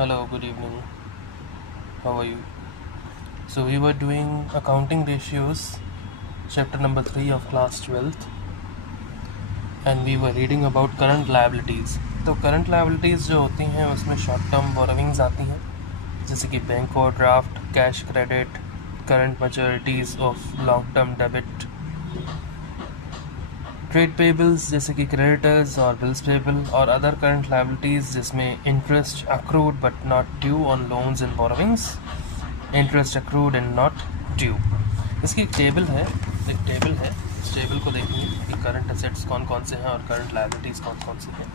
Hello, good evening. How are you? So we were doing accounting ratios, chapter number 3 of class 12th, and we were reading about current liabilities. तो current liabilities जो होती हैं उसमें short term borrowings आती हैं, जैसे कि bank overdraft, cash credit, current maturities of long term debit, trade payables जैसे कि क्रेडिटर्स और बिल्स पेबल, और अदर करंट लायबिलिटीज़ जिसमें interest accrued but not due on loans and borrowings, interest accrued and not due. इसकी एक table है इस table को देखेंगे कि करंट एसेट्स कौन कौन से हैं और करंट लायबिलिटीज़ कौन कौन सी हैं।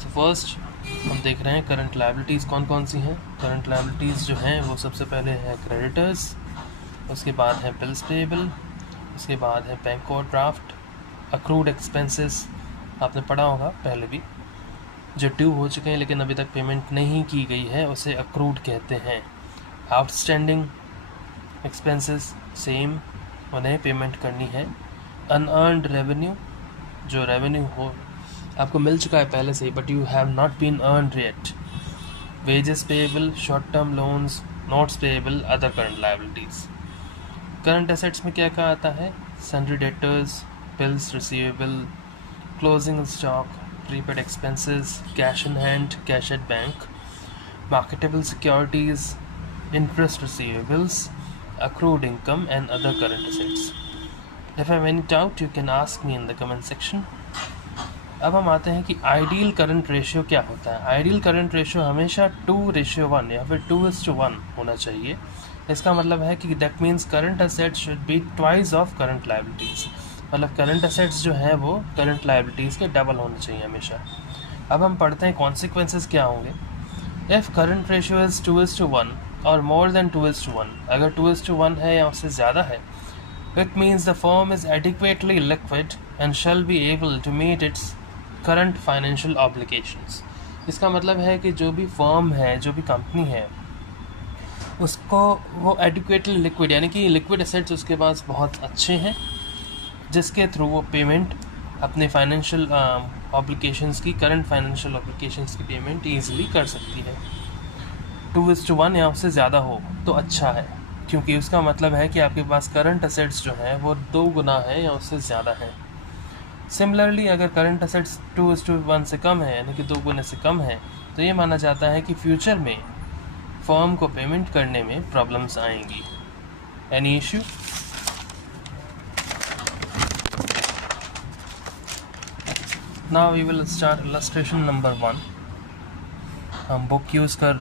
सो फर्स्ट हम देख रहे हैं करंट लायबिलिटीज़ कौन कौन सी हैं। करंट लायबिलिटीज़ जो हैं वो सबसे पहले है क्रेडिटर्स, उसके बाद है बिल्स पेबल, उसके बाद है बैंक ओवरड्राफ्ट, अक्रूड एक्सपेंसेस आपने पढ़ा होगा पहले भी, जो ड्यू हो चुके हैं लेकिन अभी तक पेमेंट नहीं की गई है उसे अक्रूड कहते हैं। आउटस्टैंडिंग एक्सपेंसेस सेम, उन्हें पेमेंट करनी है। अनअर्नड रेवेन्यू, जो रेवेन्यू हो आपको मिल चुका है पहले से but you have not been earned yet. Wages payable, short term loans, notes payable, other current liabilities. Current assets में क्या क्या आता है? Sundry debtors, bills receivable, closing stock, prepaid expenses, cash in hand, cash at bank, marketable securities, interest receivables, accrued income and other current assets. If I have any doubt you can ask me in the comment section. अब हम आते हैं कि ideal current ratio क्या होता है। Ideal current ratio हमेशा 2:1 या फिर 2:1 होना चाहिए। इसका मतलब है कि that means current assets should be twice of current liabilities, मतलब करंट एसेट्स जो है वो करंट लायबिलिटीज़ के डबल होने चाहिए हमेशा। अब हम पढ़ते हैं कॉन्सिक्वेंसेस क्या होंगे। इफ़ करंट रेशियो इज़ 2:1 और मोर देन 2:1, अगर 2:1 है या उससे ज़्यादा है, it means the firm is adequately liquid and shall be able to meet its current financial obligations. इसका मतलब है कि जो भी फर्म है, जो भी कंपनी है, उसको वो एडिक्वेटली लिक्विड यानी कि लिक्विड एसेट्स उसके पास बहुत अच्छे हैं, जिसके थ्रू वो पेमेंट अपने फाइनेंशियल ऑब्लिगेशंस की, करंट फाइनेंशियल ऑब्लिगेशंस की पेमेंट ईजिली कर सकती है। 2:1 या उससे ज़्यादा हो तो अच्छा है, क्योंकि उसका मतलब है कि आपके पास करंट एसेट्स जो है वो 2 गुना है या उससे ज़्यादा है। सिमिलरली अगर करंट एसेट्स 2:1 से कम है यानी कि 2 गुने से कम है, तो ये माना जाता है कि फ्यूचर में फर्म को पेमेंट करने में प्रॉब्लम्स आएंगी। Any issue? Now we will start illustration number 1. हम बुक यूज़ कर